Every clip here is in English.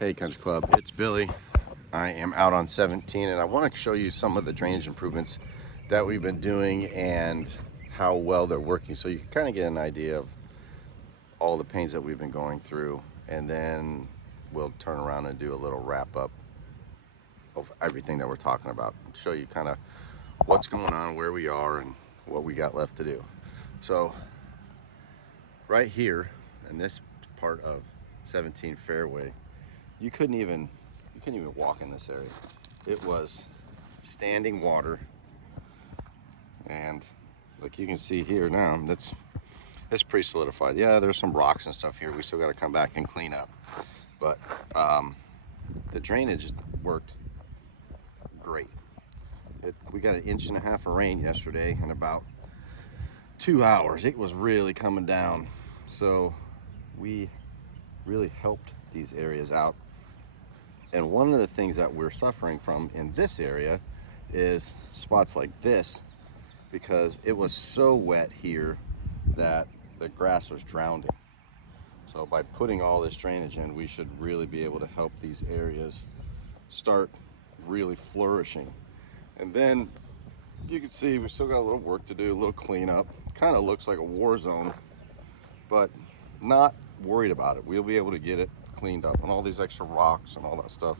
Hey Country Club, it's Billy. I am out on 17 and I want to show you some of the drainage improvements that we've been doing and how well they're working, so you can kind of get an idea of all the pains that we've been going through, and then we'll turn around and do a little wrap up of everything that we're talking about, show you kind of what's going on, where we are, and what we got left to do. So right here in this part of 17 Fairway, you couldn't even walk in this area. It was standing water, and like you can see here now, that's pretty solidified. Yeah, there's some rocks and stuff here we still got to come back and clean up, but the drainage worked great. We got 1.5 inches of rain yesterday in about 2 hours. It was really coming down, so we really helped these areas out. And one of the things that we're suffering from in this area is spots like this, because it was so wet here that the grass was drowning. So by putting all this drainage in, we should really be able to help these areas start really flourishing. And then you can see we still got a little work to do, a little cleanup. Kind of looks like a war zone, but not worried about it. We'll be able to get it cleaned up, and all these extra rocks and all that stuff.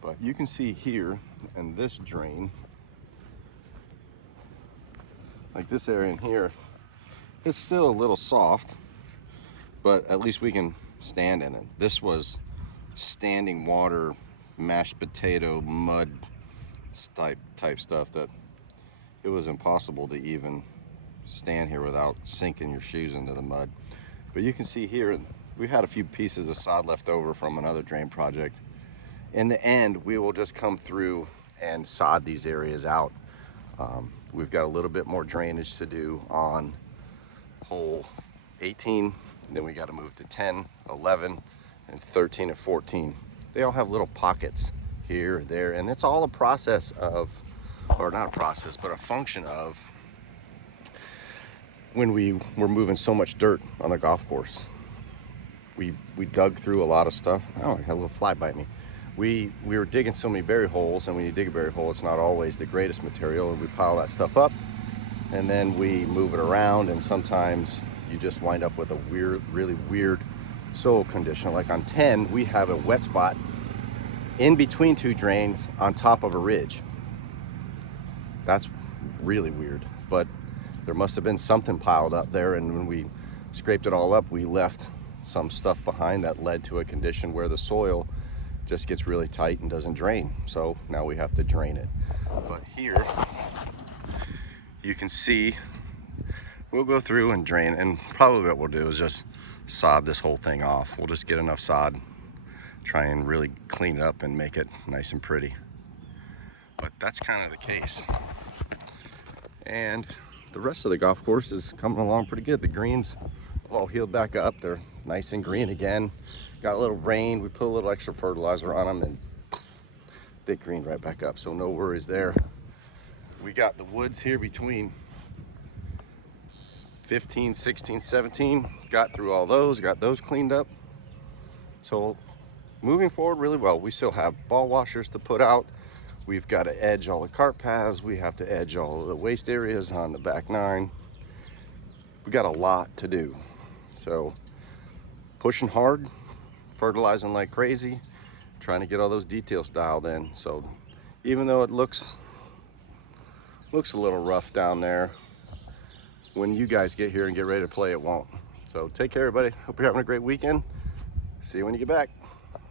But you can see here in this drain, like this area in here, it's still a little soft, but at least we can stand in it. This was standing water, mashed potato, mud type stuff that it was impossible to even stand here without sinking your shoes into the mud. But you can see here, we had a few pieces of sod left over from another drain project. In the end, we will just come through and sod these areas out. We've got a little bit more drainage to do on hole 18, then we got to move to 10, 11, and 13 and 14. They all have little pockets here, there, and it's all a process of, or not a process, but a function of when we were moving so much dirt on the golf course. We dug through a lot of stuff. Oh, I had a little fly bite me. We were digging so many berry holes, and when you dig a berry hole, it's not always the greatest material, and we pile that stuff up, and then we move it around, and sometimes you just wind up with a really weird soil condition. Like on 10, we have a wet spot in between two drains on top of a ridge. That's really weird, but there must have been something piled up there, and when we scraped it all up, we left some stuff behind that led to a condition where the soil just gets really tight and doesn't drain. So now we have to drain it. But here you can see we'll go through and drain, and probably what we'll do is just sod this whole thing off. We'll just get enough sod, try and really clean it up and make it nice and pretty. But that's kind of the case. And the rest of the golf course is coming along pretty good. The greens all healed back up. They're nice and green again. Got a little rain. We put a little extra fertilizer on them, and big green right back up. So no worries there. We got the woods here between 15, 16, 17. Got through all those, got those cleaned up. So moving forward really well. We still have ball washers to put out. We've got to edge all the cart paths. We have to edge all of the waste areas on the back 9. We got a lot to do. So pushing hard, fertilizing like crazy, trying to get all those details dialed in. So even though it looks a little rough down there, when you guys get here and get ready to play, it won't. So take care, everybody. Hope you're having a great weekend. See you when you get back.